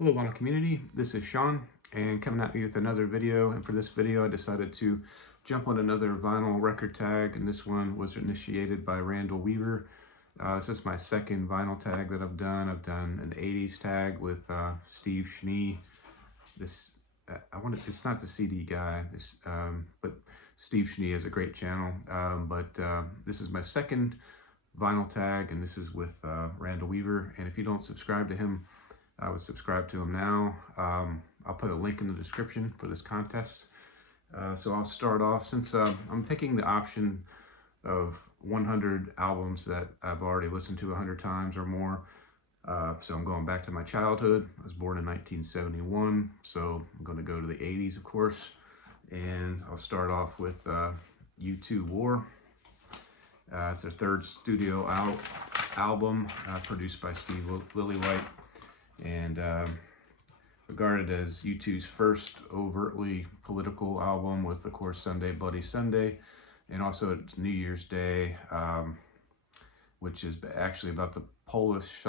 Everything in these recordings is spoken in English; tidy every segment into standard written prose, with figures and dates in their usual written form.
Hello vinyl community, this is Sean and coming at you with another video, and for this video I decided to jump on another vinyl record tag, and this one was initiated by Randallweaver. This is my second vinyl tag that I've done. I've done an 80s tag with Steve Schnee. This it's not the CD guy, but Steve Schnee has a great channel, this is my second vinyl tag, and this is with Randallweaver. And if you don't subscribe to him, I would subscribe to him now. I'll put a link in the description for this contest. So I'll start off, since I'm picking the option of 100 albums that I've already listened to 100 times or more. So I'm going back to my childhood. I was born in 1971, so I'm going to go to the 80s, of course. And I'll start off with U2 War. It's their third studio album, produced by Steve Lillywhite, and regarded as U2's first overtly political album, with, of course, Sunday Bloody Sunday, and also it's New Year's Day, which is actually about the Polish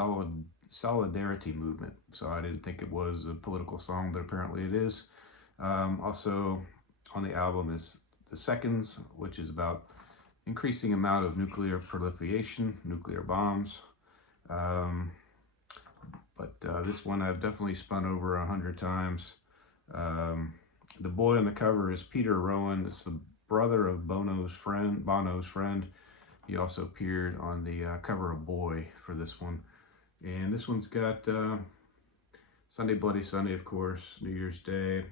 solidarity movement. So I didn't think it was a political song, but apparently it is. Also on the album is The Seconds, which is about increasing amount of nuclear proliferation, nuclear bombs. This one I've definitely spun over 100 times. The boy on the cover is Peter Rowan. It's the brother of Bono's friend. He also appeared on the cover of Boy for this one. And this one's got Sunday Bloody Sunday, of course, New Year's Day.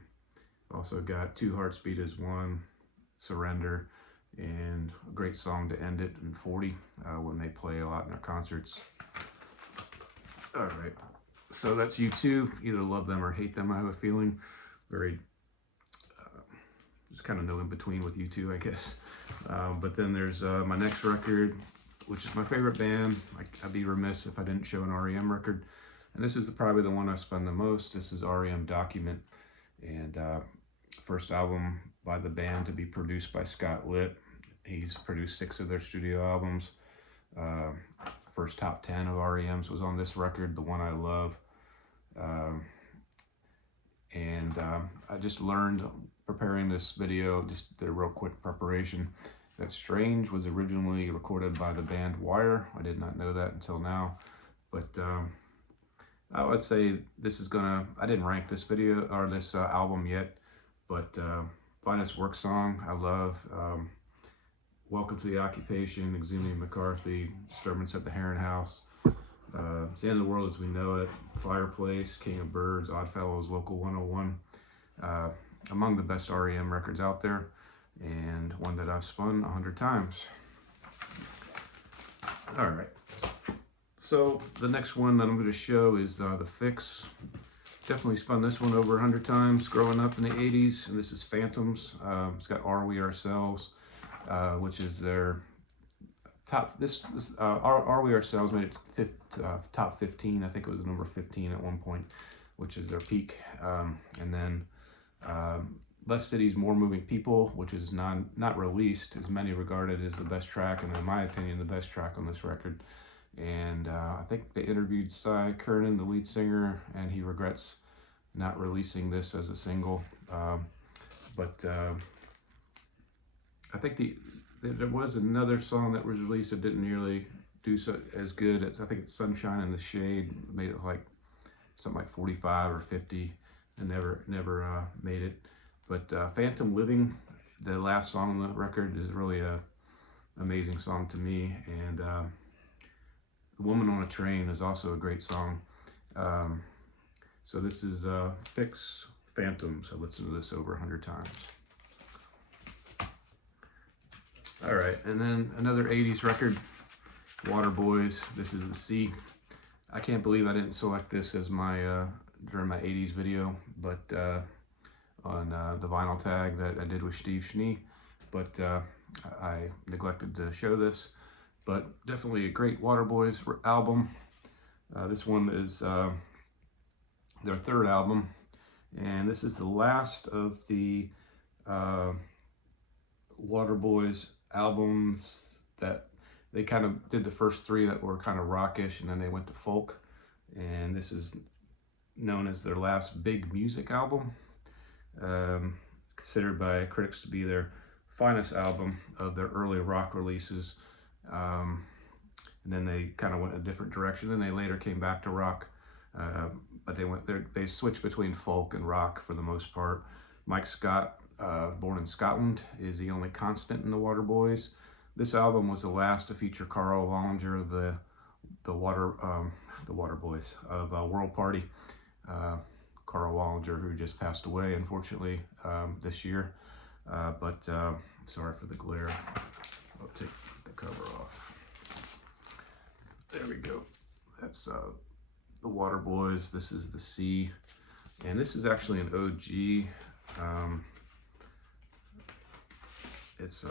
Also got Two Hearts Beat as One, Surrender, and a great song to end it in 40 when they play a lot in their concerts. All right, so that's U2. Either love them or hate them, I have a feeling. Very, there's kind of no in between with U2, I guess. But then there's my next record, which is my favorite band. I'd be remiss if I didn't show an REM record. And this is probably the one I spend the most. This is REM Document, and first album by the band to be produced by Scott Litt. He's produced 6 of their studio albums. First top 10 of REM's was on this record, the one I love. I just learned preparing this video, just did a real quick preparation, that Strange was originally recorded by the band Wire. I did not know that until now, but I would say this is I didn't rank this video or this album yet, but finest work song I love. Welcome to the Occupation, Exhuming McCarthy, Disturbance at the Heron House, It's the End of the World as We Know It, Fireplace, King of Birds, Oddfellows, Local 101. Among the best REM records out there, and one that I've spun 100 times. All right, so the next one that I'm going to show is The Fix. Definitely spun this one over 100 times growing up in the 80s, and this is Phantoms. It's got Are We Ourselves, which is their top. Are We Ourselves made it top 15. I think it was number 15 at one point, which is their peak. And then Less Cities, More Moving People, which is not released, is many regarded as the best track, and in my opinion, the best track on this record. And I think they interviewed Cy Curnin, the lead singer, and he regrets not releasing this as a single. I think there was another song that was released that didn't nearly do so as good. I think it's Sunshine in the Shade, made it like something like 45 or 50, and never made it. But Phantom Living, the last song on the record, is really a amazing song to me. And The Woman on a Train is also a great song. So this is Fix, Phantom. So listen to this over 100 times. All right, and then another 80s record, Waterboys. This is The Sea. I can't believe I didn't select this as my during my 80s video, but on the vinyl tag that I did with Steve Schnee, but I neglected to show this. But definitely a great Waterboys album. This one is their third album, and this is the last of the Waterboys albums that they kind of did. The first 3 that were kind of rockish, and then they went to folk. And this is known as their last big music album. Considered by critics to be their finest album of their early rock releases. And then they kind of went a different direction. Then they later came back to rock, but they switched between folk and rock for the most part. Mike Scott, born in Scotland, is the only constant in the Waterboys. This album was the last to feature Carl Wallinger, the Waterboys of World Party. Carl Wallinger, who just passed away, unfortunately, this year. Sorry for the glare. I'll take the cover off. There we go. That's the Waterboys. This is the C, and this is actually an OG. It's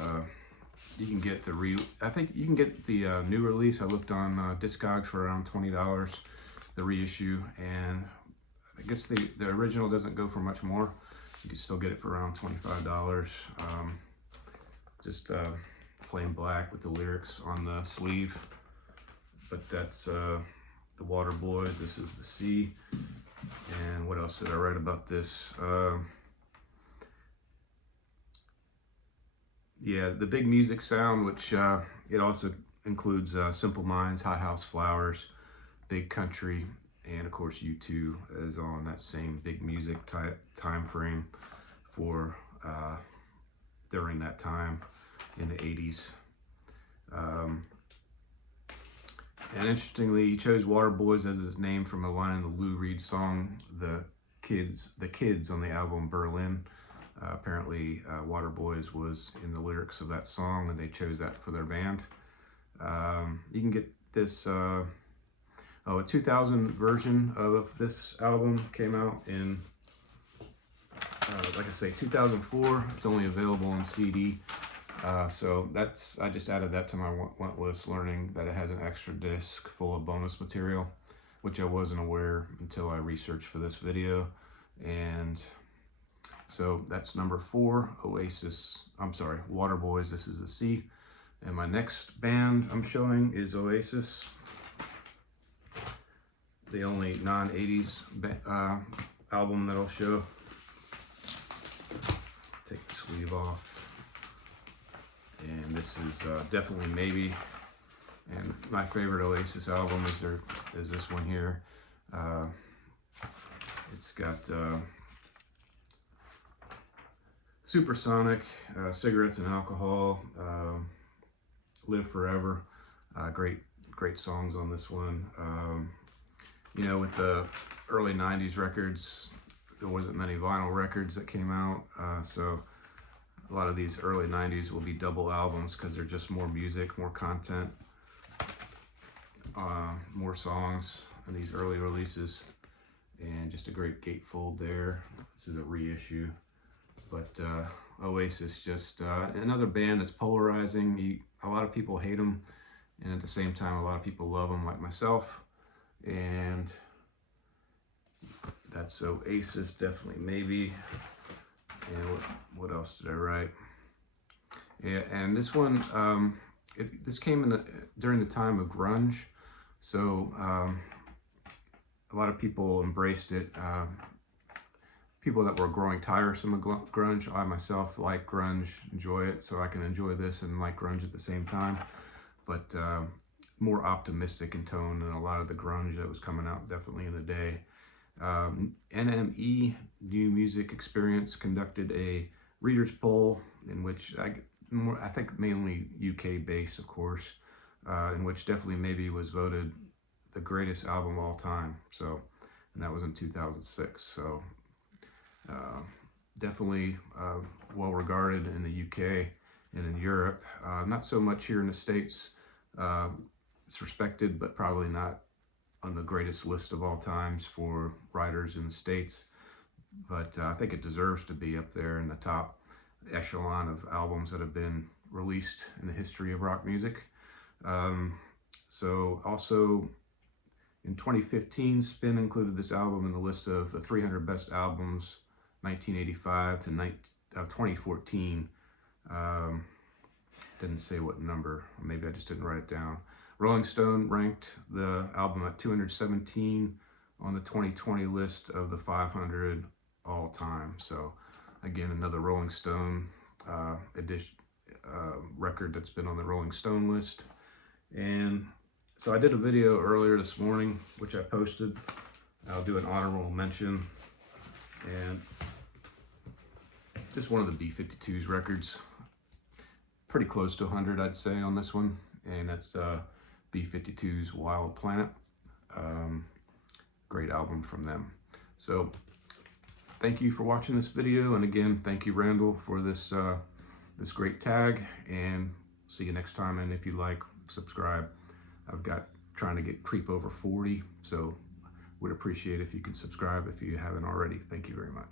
you can get I think you can get the new release. I looked on Discogs for around $20, the reissue, and I guess the original doesn't go for much more. You can still get it for around $25. Just plain black with the lyrics on the sleeve. But that's the Waterboys. This is the C. And what else did I write about this? Yeah, the big music sound, which it also includes Simple Minds, Hot House Flowers, Big Country, and of course U2 is on that same big music time frame for during that time in the 80s. And interestingly, he chose Waterboys as his name from a line in the Lou Reed song, The Kids on the album Berlin. Apparently, Waterboys was in the lyrics of that song, and they chose that for their band. You can get this, a 2000 version of this album came out in, like I say, 2004. It's only available on CD. So I just added that to my want list, learning that it has an extra disc full of bonus material, which I wasn't aware until I researched for this video. And so that's number 4, Waterboys. This is the C. And my next band I'm showing is Oasis, the only non-80s album that I'll show. Take the sleeve off. And this is definitely Maybe. And my favorite Oasis album is this one here. It's got Supersonic, Cigarettes and Alcohol, Live Forever. Great songs on this one. You know, with the early 90s records, there wasn't many vinyl records that came out, so a lot of these early 90s will be double albums because they're just more music, more content, more songs in these early releases, and just a great gatefold there. This is a reissue. But Oasis, just another band that's polarizing. A lot of people hate them, and at the same time, a lot of people love them, like myself. And that's Oasis, definitely Maybe. And what else did I write? Yeah, and this one, this came during the time of grunge, so a lot of people embraced it. People that were growing tiresome of grunge. I myself like grunge, enjoy it, so I can enjoy this and like grunge at the same time. But more optimistic in tone than a lot of the grunge that was coming out definitely in the day. NME, New Music Experience, conducted a readers poll in which I think mainly UK based, of course, in which definitely Maybe was voted the greatest album of all time. So, and that was in 2006. So definitely well regarded in the UK and in Europe. Not so much here in the States. It's respected, but probably not on the greatest list of all times for writers in the States. But I think it deserves to be up there in the top echelon of albums that have been released in the history of rock music. So also in 2015, Spin included this album in the list of the 300 best albums 1985 to 2014. Didn't say what number, maybe I just didn't write it down. Rolling Stone ranked the album at 217 on the 2020 list of the 500 all time. So again, another Rolling Stone edition record that's been on the Rolling Stone list. And so I did a video earlier this morning, which I posted. I'll do an honorable mention, and just one of the B-52's records, pretty close to 100 I'd say on this one, and that's B-52's Wild Planet. Great album from them. So thank you for watching this video, and again, thank you Randall for this this great tag, and see you next time. And if you like, subscribe. I've got trying to get creep over 40, so would appreciate if you could subscribe if you haven't already. Thank you very much.